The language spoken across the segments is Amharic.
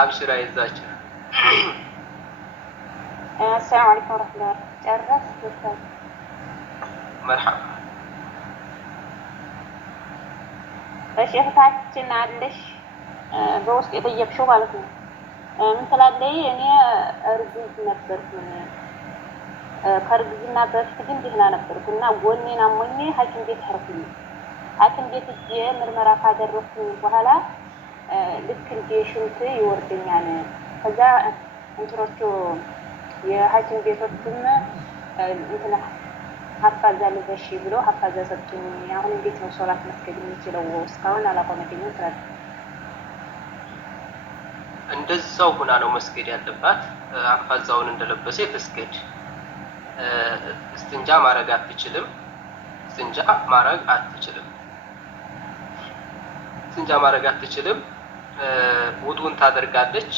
አብሽራ ይዛችሁ السلام عليكم ورحمة الله ጨረስ مرحبا እሺ እህታችን አለሽ በውስጥ የጠየቅሽው ማለት ነው ምን ትላለይ እኔ እርጉዝ ነበርኩኝ ከእርግዝና በፊት ግን ደህና ነበርኩና ጎኔን አሞኝ ሐኪም ቤት ሄድኩኝ ሐኪም ቤት ሄጄ ምርመራ ካደረኩኝ በኋላ ልክ እንደ ሽንት ይወርደኛል ከዛ እንትሮቹ የሐኪም ቤቶችም እንትና ሐፋዛ ለበሽ ብሎ ሐፋዛ ሰጡኝ አሁን እንዴት ነው ሶላት መስገድ የሚችለው እስካሁን አላቆመኝም ትላለች እንደዛው ሆና ነው መስገድ ያለባት ሐፋዛውን እንደለበሰ ተስገድ እስትንጃ ማረግ አትችልም ውዱን ታደርጋለች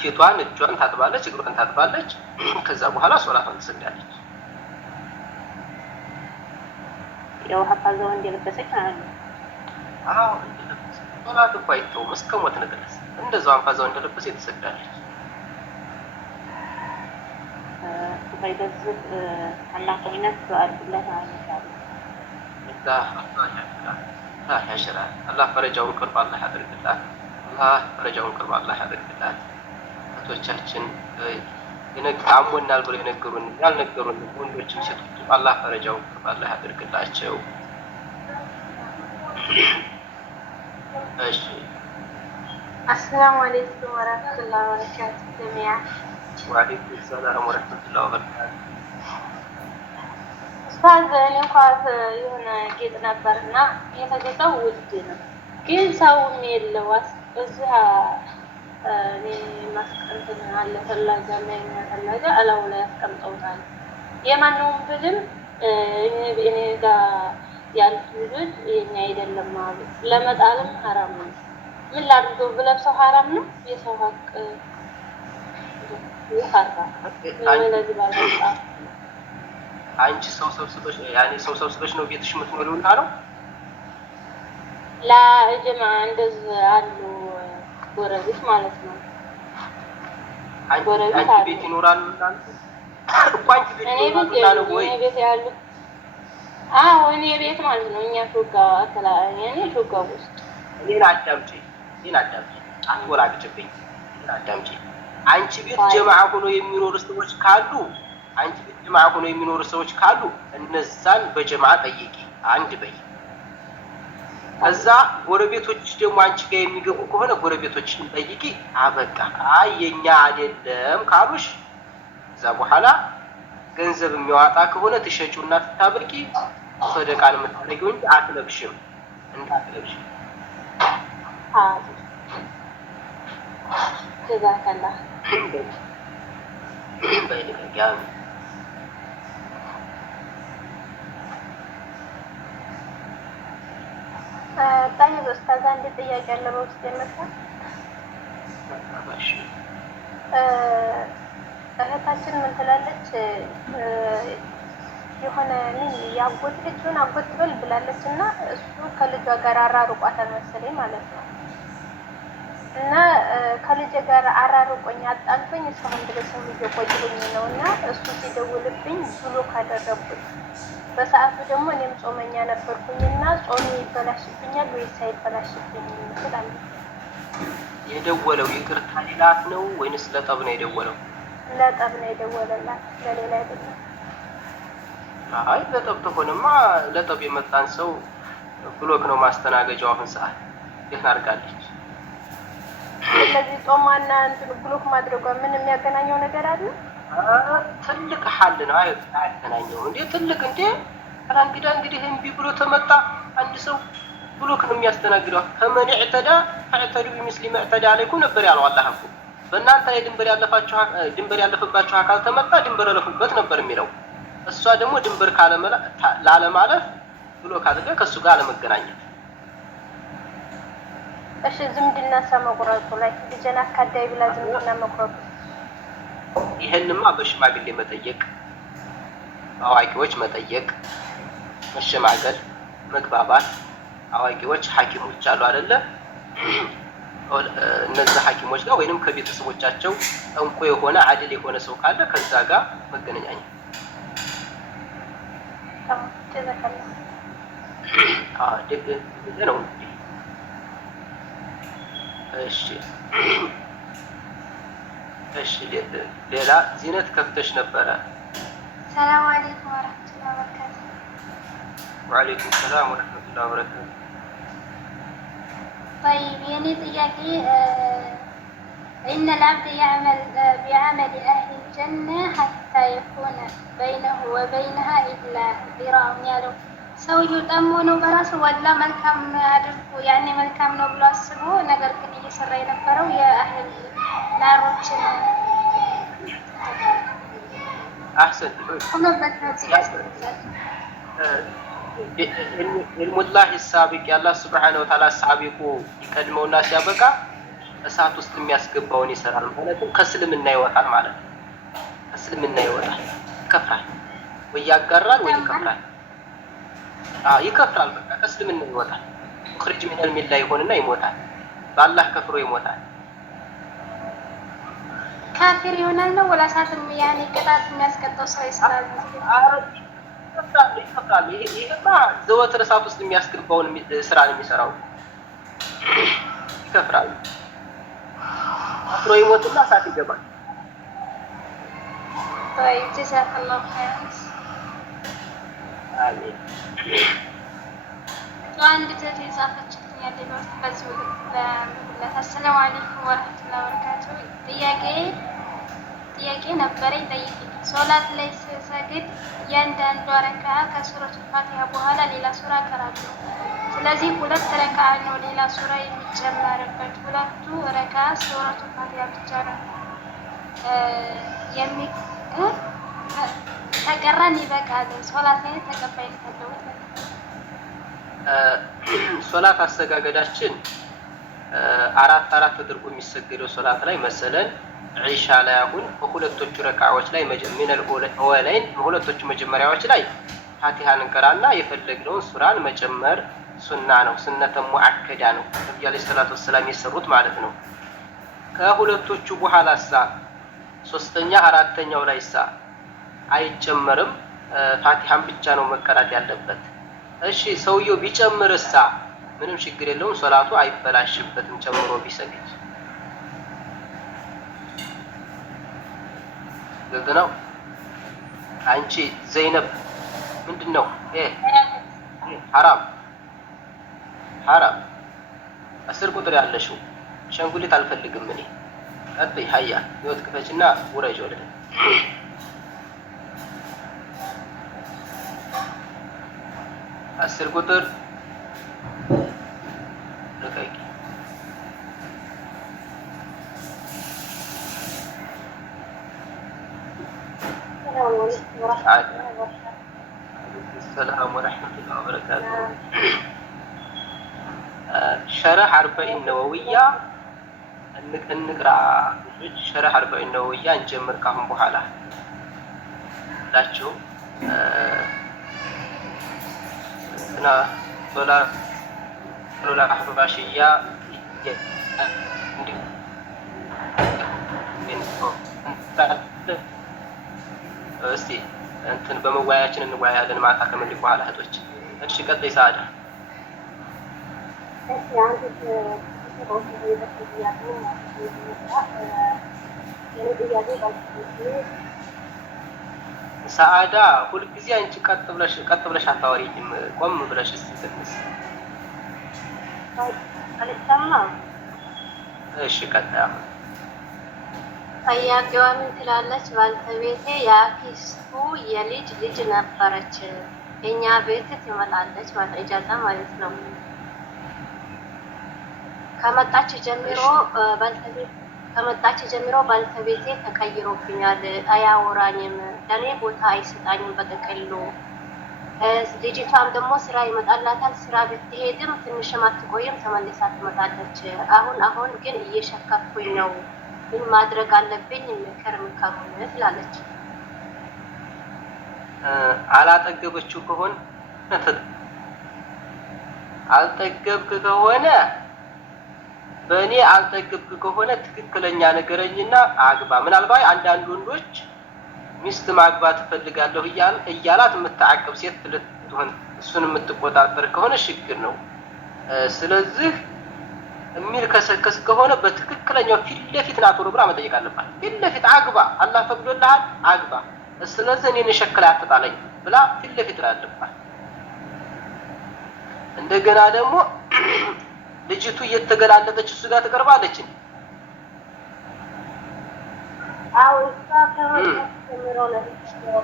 ፊቷን እጇን ታጥባለች እግሯን ታጥባለች ከዛ በኋላ ሶላቷን ትሰግዳለች ያው ሐፋዛውን እንደለበሰች ማለት ነው አዎ ሶላት እኮ አይተውም እስከሞት ድረስ እንደዛው ሐፋዛውን እንደለበሰች ትሰግዳለች فيدز الله قينات سؤال بالله تعالى لا يا شرع الله فرجውን ቅርብ አላህ ያድርግላት አላህ فرجውን ቅርብ አላህ ያድርግላት እቶቻችን አሞናል ብለው የነገሩን ያልነገሩን ወንዶችም ሴቶችም አላህ فرجውን ቅርብ አላህ ያድርግላቸው እሺ السلام عليكم ورحمة الله وبركاته جميعا وعليكم السلام ورحمة الله وبركاته استاذ እኔ እንኳን የሆነ ጌጥ ነበርና የተገዛው ውድ ነው ግን ሰው የሚለዋስ እዛ እኔ ማስቀምጥና አለ ተላጋ ላይ ተላጋ አላው ላይ አስቀምጠውታል የማንንም ብልም እኔ ጋር ያሉት ልጆች የኛ አይደለም ማለት ለመጣልም حرام ነው ምን ላድርገው ብለብሰው حرام ነው የሰው ሀቅ አንቺ ሰው ሰብስበሽ ነው ቤትሽ የምትኖሪው ነው ላ እጀማ እንደዚህ አሉ ጎረቤት ማለት ነው አንቺ ቤት ይኖራሉ እናንተ ቋንቋ ቤት ይኖራሉ ወይ እኔ ቤት ያሉ አዎ እኔ ቤት ማለት ነው እኛ ሹጋው አተላኝ እኔ ሹጋው ውስጥ እኔን አዳምጪ አትወራጭብኝ አዳምጪ አንቺ ቤት ጀማዓ ሆኖ የሚኖሩ ሰዎች ካሉ እነዛን በጀማዓ ጠይቂ አንድ በይ ከዛ ጎረቤቶች ደግሞ አንቺ ጋር የሚገቡ ከሆነ ጎረቤቶችን ጠይቂ አበቃ የኛ አይደለም ካሉሽ ከዛ በኋላ ገንዘብ የሚያወጣ ከሆነ ትሸጪውና ትታብቂ ሰደቃን የምታደርጊው እንጂ አትለብሽም እንዳትለብሽም جزاك الله بينك جامد طيب استاذ عندي ጥያቄ አለ በውስጥ የመጣው እህታችን ምን ትላለች የሆነ ምን ያጎት ልጅን አጎት በል ብላለች እና እሱ ከልጇ ጋር አራርቋታል መሰለኝ ማለት ነው እና ከልጅ ጋር አራርቆኝ አጣልፈኝ እስካሁን ድረስ እየቆየሁኝ ነውና እሱ ሲደውልብኝ ብሎ ካደረኩኝ በሰዓቱ ደግሞ እኔም ጾመኛ ነበርኩኝና ጾሜ ይበላሽብኛል ወይስ አይበላሽብኝም ይላል የደወለው ይቅርታ ሊላት ነው ወይንስ ለጠብ ነው የደወለው ለጠብ ነው የደወለላት ለሌላ አይደለም አይ ለጠብ ተሆነማ ለጠብ የመጣን ሰው ብሎክ ነው ማስተናገጃው አሁን ሰዓት የታርጋለች ስለዚህ ጾማና እንትን ብሎክ ማድረጓ ምን የሚያገናኘው ነገር አለ ትልቅ ሐል ነው አይገናኘው እንዴ ትልቅ እንዴ እንግዲህ እምቢ ብሎ ተመጣ አንድ ሰው ብሎክ ነው የሚያስተናግደው ከመን اعتدى فاعتدوا بمثل ما اعتدى عليكم ነበር ያለው አላህ እኮ በእናንተ ላይ ድንበር ያለፈባችሁ አካል ተመጣ ድንበር ያለፈበት ነበር የሚለው እሷ ደግሞ ድንበር ላለማለፍ ብሎክ አድርጋ ከሱ ጋር ለመገናኘት እሺ ዝምድና ሰመቁራቱ ላይ ልጅና ካዳይ ብላ ዝምድና መቁረጡ ይሄንማ በሽማግሌ መጠየቅ አዋቂዎች መጠየቅ መሸማገል መግባባት አዋቂዎች ሐኪሞች አሉ አይደለ እነዚህ ሐኪሞች ጋር ወይንም ከቤተሰቦቻቸው እንቁ የሆነ አድል የሆነ ሰው ካለ ከዛ ጋር መገናኛ ነው። እሺ ሌላ ዚነት ከፍተሽ ነበረ። ሰላም አለይኩም ወራህመቱላሂ ወበረካቱ። ወአለይኩም ሰላም ወራህመቱላሂ ወበረካቱ። طيب የኔ ጥያቄ إن العبد يعمل بعمل أهل الجنة حتى يكون بينه وبينها إلا ذراع ያለው ሰውየው ጠሞ ነው በራሱ ወላ መልካም አድርጎ ያኔ መልካም ነው ብሎ አስቦ ነገር ግን እየሰራ የነበረው የአህል ናሮችን አህሰን ኢልሙላህ ሳቢቅ ያላህ ሱብሓነሁ ወተዓላ ሳቢቁ ይቀድመውና ሲያበቃ እሳት ውስጥ የሚያስገባውን ይሰራል ማለትም ከእስልምና ይወጣል ማለት ነው። ከእስልምና ይወጣል፣ ይከፍራል፣ ወይ ያጋራል ወይ ይከፍራል። ይከፍራል፣ በቃ ከእስልምና ይወጣል። ሙኽሪጅ ሚነል ሚላ ይሆንና ይሞታል፣ በአላህ ከፍሮ ይሞታል። ካፊር ይሆናል ነው ወላ እሳትም ያኔ ቅጣት የሚያስቀጣው ሰው ይሰራል? ይከፍራል። ይሄማ ዘወትር እሳት ውስጥ የሚያስገባውን ስራ ነው የሚሰራው። ይከፍራል፣ አፍሮ ይሞትና እሳት ይገባል። طيب جزاك الله خير. አሜን። አንድ ትዕት የጻፈችልኝ ያለው በዚሁ ለምለት አሰላሙ አለይኩም ወራህመቱላሂ ወበረካቱ። ጥያቄ ነበረኝ ጠይቂኝ። ሶላት ላይ ስሰግድ እያንዳንዷ ረካ ከሱረቱል ፋቲሃ በኋላ ሌላ ሱራ እቀራለሁ። ስለዚህ ሁለት ረካ ነው ሌላ ሱራ የሚጨመርበት። ሁለቱ ረካ ሱረቱል ፋቲሃ ብቻ ነው ተቀራን ይበቃል። ሶላት ላይ ተቀባይነት አለው። ሶላት አሰጋገዳችን አራት ተደርጎ የሚሰገደው ሶላት ላይ መሰለን ዒሻ ላይ አሁን በሁለቶቹ ረካዓዎች ላይ ሚነል ኦወለይን በሁለቶቹ መጀመሪያዎች ላይ ፋቲሃን እንቀራና የፈለግነውን ሱራን መጨመር ሱና ነው። ሱነተ ሙአከዳ ነው። ነብዩ አለይሂ ሰላቱ ወሰላም የሰሩት ማለት ነው። ከሁለቶቹ በኋላሳ ሶስተኛ አራተኛው ላይሳ አይጨመርም። ፋቲሃን ብቻ ነው መቀራት ያለበት። እሺ ሰውየው ቢጨምርሳ ምንም ችግር የለውም፣ ሶላቱ አይበላሽበትም ጨምሮ ቢሰግድ። ግልጽ ነው። አንቺ ዘይነብ ምንድነው ሐራም 10 ቁጥር ያለሽው ሸንጉሊት አልፈልግም እኔ። ቀጥይ ሀያ ህይወት ክፈችና ውረጅ ወደ 10 ቁጥር ልቀቂ። ሰላም ወረሕመቱላሂ ወበረካቱ። ሸረህ አርበዒን ነወዊያ እንቅራ። ሸረህ አርበዒን ነወዊያ እንጀምር ካሁን በኋላ ላችሁ ሶላ አህባሽያ እስቲ እንትን በመወያያችን እንወያያለን ማታ ከመልክ በኋላ እህቶች። እሺ ቀጥይ ሰዓዳ። ሰዓዳ ሁልጊዜ አንቺ ቀጥ ብለሽ አታወሪኝም። ቆም ብለሽ እስቲ ትንሽ አልሰማም። እሺ ቀጥይ። አሁን ጠያቂዋ ምን ትላለች? ባልተቤቴ የአክስቱ የልጅ ልጅ ነበረች። እኛ ቤት ትመጣለች ማለት ኢጃዛ ማለት ነው። ከመጣች ጀምሮ ባልተቤቴ ተቀይሮብኛል። አያወራኝም፣ ለኔ ቦታ አይሰጣኝም በጥቅሉ። ልጅቷም ደግሞ ስራ ይመጣላታል። ስራ ብትሄድም ትንሽም አትቆይም፣ ተመልሳ ትመጣለች። አሁን ግን እየሸከፍኩኝ ነው። ምን ማድረግ አለብኝ? ምከሩኝ ትላለች። አላጠገብችው ከሆነ አልጠገብክ ከሆነ በእኔ አልጠገብክ ከሆነ ትክክለኛ ነገረኝና አግባ። ምናልባት አንዳንድ ወንዶች ሚስት ማግባት እፈልጋለሁ እያላት የምታዓቅብ ሴት ልትሆን እሱን የምትቆጣጠር ከሆነ ችግር ነው። ስለዚህ የሚል ከሰከስ ከሆነ በትክክለኛው ፊት ለፊት ናት ብላ መጠየቅ አለባት። ፊት ለፊት አግባ፣ አላህ ፈቅዶልሃል አግባ፣ ስለዚህ እኔን ሸክላ አትጣለኝ ብላ ፊት ለፊት አለባት። እንደገና ደግሞ ልጅቱ እየተገላለጠች እሱ ጋር ትቀርባለች። አው እሷ ከሆነ ተምሮ ለልጅ ነው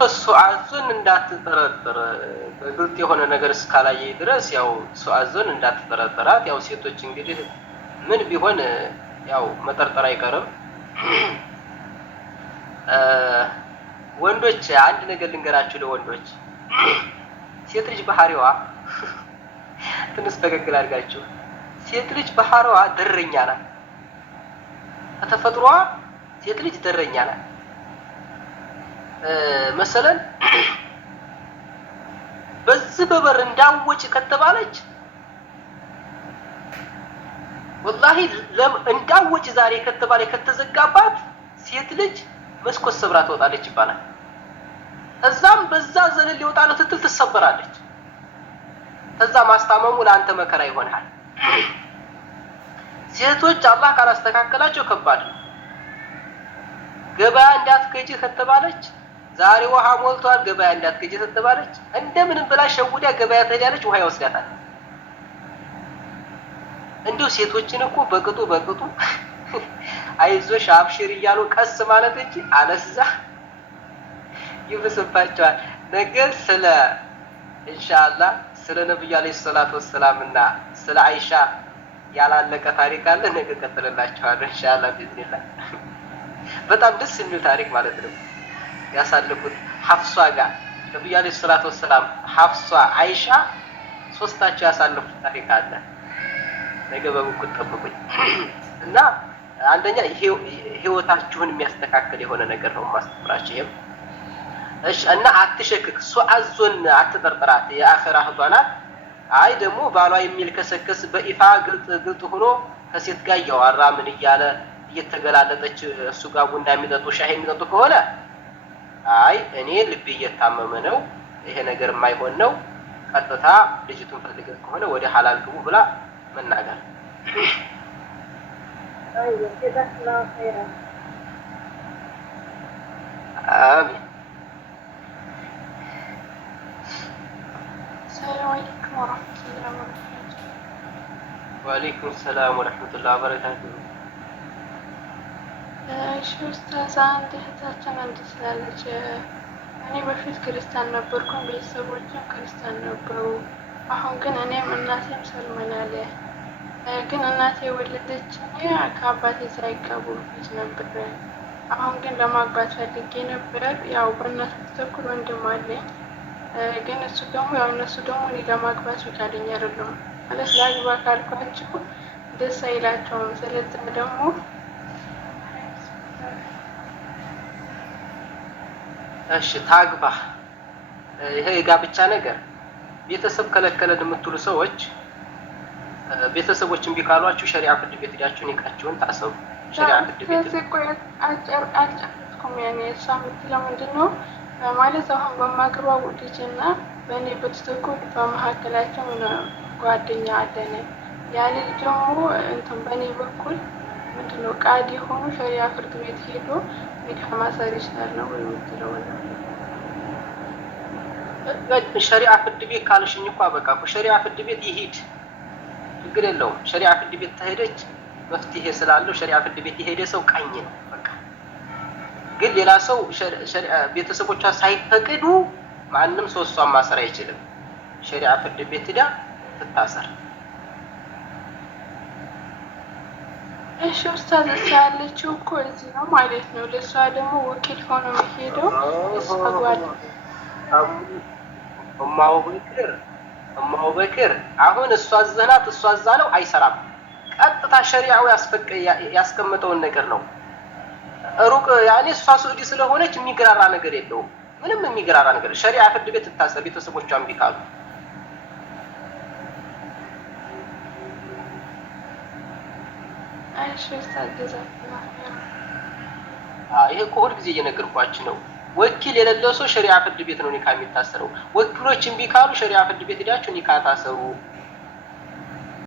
እሱ አዞን እንዳትጠረጥር በግልጽ የሆነ ነገር እስካላየ ድረስ ያው እሱ አዞን እንዳትጠረጥራት። ያው ሴቶች እንግዲህ ምን ቢሆን ያው መጠርጠር አይቀርም። ወንዶች አንድ ነገር ልንገራችሁ ለወንዶች፣ ሴት ልጅ ባህሪዋ ትንሽ ፈገግ አድርጋችሁ፣ ሴት ልጅ ባህሪዋ ደረኛ ናት። ከተፈጥሮዋ ሴት ልጅ ደረኛ ናት። መሰለን በዚህ በበር እንዳወጭ ከተባለች ወላሂ እንዳወጭ ዛሬ ከተባለ ከተዘጋባት ሴት ልጅ መስኮት ሰብራ ትወጣለች ይባላል። እዛም በዛ ዘለል ሊወጣ ነው ትትል ትሰበራለች። ከዛ ማስታመሙ ለአንተ መከራ ይሆናል። ሴቶች አላህ ካላስተካከላቸው ከባድ ነው። ገበያ እንዳትከጂ ከተባለች ዛሬ ውሃ ሞልቷል ገበያ እንዳትከጂ ከተባለች እንደምንም ብላ ሸውዳ ገበያ ትሄዳለች፣ ውሃ ይወስዳታል። እንዲሁ ሴቶችን እኮ በቅጡ አይዞሽ አብሽር እያሉ ቀስ ማለት እንጂ አለዛ ይብስባቸዋል። ነገር ስለ ኢንሻአላህ ስለ ነብዩ አለይሂ ሰላቱ ወሰላም እና ስለ አይሻ ያላለቀ ታሪክ አለ። ነገ ቀጥለላችኋለሁ ኢንሻአላህ ቢዝኒላህ። በጣም ደስ የሚል ታሪክ ማለት ነው ያሳለፉት ሐፍሷ ጋር ነብዩ አለይሂ ሰላቱ ወሰላም፣ ሐፍሷ፣ አይሻ ሶስታቸው ያሳለፉት ታሪክ አለ። ነገ በጉጉት ጠብቁኝ እና አንደኛ ህይወታችሁን የሚያስተካክል የሆነ ነገር ነው ማስተምራችሁ። ይሄም እሺ። እና አትሸክክ፣ ሱአዞን አትጠርጥራት፣ የአኺራ እህቷ ናት። አይ ደግሞ ባሏ የሚል ከሰከስ በኢፋ ግልጥ ሆኖ ከሴት ጋር እያወራ ምን እያለ እየተገላለጠች እሱ ጋር ቡና የሚጠጡ ሻይ የሚጠጡ ከሆነ አይ እኔ ልቤ እየታመመ ነው፣ ይሄ ነገር የማይሆን ነው፣ ቀጥታ ልጅቱን ፈልገህ ከሆነ ወደ ሐላል ግቡ ብላ መናገር። أيوة جزاك الله خيرا. آمين. السلام عليكم ورحمة الله وبركاته. وعليكم السلام ورحمة الله وبركاته. እሺ ኡስታዝ፣ አንድ እህታችን አንድ ስላለች እኔ በፊት ክርስቲያን ነበርኩኝ፣ ቤተሰቦችም ክርስቲያን ነበሩ። አሁን ግን እኔም እናቴም ሰልመናል። ግን እናቴ የወለደችኝ ከአባቴ ሳይጋቡ በፊት ነበር። አሁን ግን ለማግባት ፈልጌ ነበር። ያው በእናቴ በኩል ወንድም አለኝ፣ ግን እሱ ደግሞ ያው እነሱ ደግሞ እኔ ለማግባት ፈቃደኛ አይደሉም። ማለት ላግባ ካልኳቸው ደስ አይላቸውም። ስለዚህ ደግሞ እሺ ታግባ። ይሄ የጋብቻ ነገር ቤተሰብ ከለከለን የምትሉ ሰዎች ቤተሰቦችን ቢካሏችሁ ሸሪዓ ፍርድ ቤት ሄዳችሁ ኒካችሁን ታሰቡ። ሸሪዓ ፍርድ ቤት አልጨረስኩም። ያኔ እሷ የምትለው ምንድን ነው ማለት አሁን በማግባው ልጅና በእኔ በተተኩል በመካከላቸው ጓደኛ አለን። ያ ልጅ ደግሞ እንትን በእኔ በኩል ምንድን ነው ቃዲ ሆኖ ሸሪዓ ፍርድ ቤት ሄዶ ኒካ ማሰር ይችላል ነው የምትለው። ሸሪዓ ፍርድ ቤት ካልሽኝ እኮ በቃ ሸሪዓ ፍርድ ቤት ይሄድ ችግር የለውም። ሸሪዓ ፍርድ ቤት ተሄደች መፍትሄ ስላለው ሸሪዓ ፍርድ ቤት የሄደ ሰው ቀኝ ነው በቃ። ግን ሌላ ሰው ቤተሰቦቿ ሳይፈቅዱ ማንም ሰው እሷን ማሰር አይችልም። ሸሪዓ ፍርድ ቤት ሄዳ ትታሰር። እሺ ኡስታዝ፣ እሷ ያለችው እኮ እዚህ ነው ማለት ነው። ለእሷ ደግሞ ወኪል ሆኖ የሚሄደው እሷ ጓደኛ እማው በክር አሁን እሷ ዘናት እሷ ዛለው አይሰራም። ቀጥታ ሸሪዓው ያስቀመጠውን ነገር ነው። ሩቅ ያኔ እሷ ሱዲ ስለሆነች የሚገራራ ነገር የለውም። ምንም የሚገራራ ነገር ሸሪዓ ፍርድ ቤት ትታሰር ቤተሰቦቿ እምቢ ካሉ ይሄ እኮ ሁልጊዜ እየነገርኳችሁ ነው። ወኪል የሌለው ሰው ሸሪዓ ፍርድ ቤት ነው ኒካ የሚታሰረው። ወኪሎች እምቢ ካሉ ሸሪዓ ፍርድ ቤት ሄዳችሁ ኒካ ታሰሩ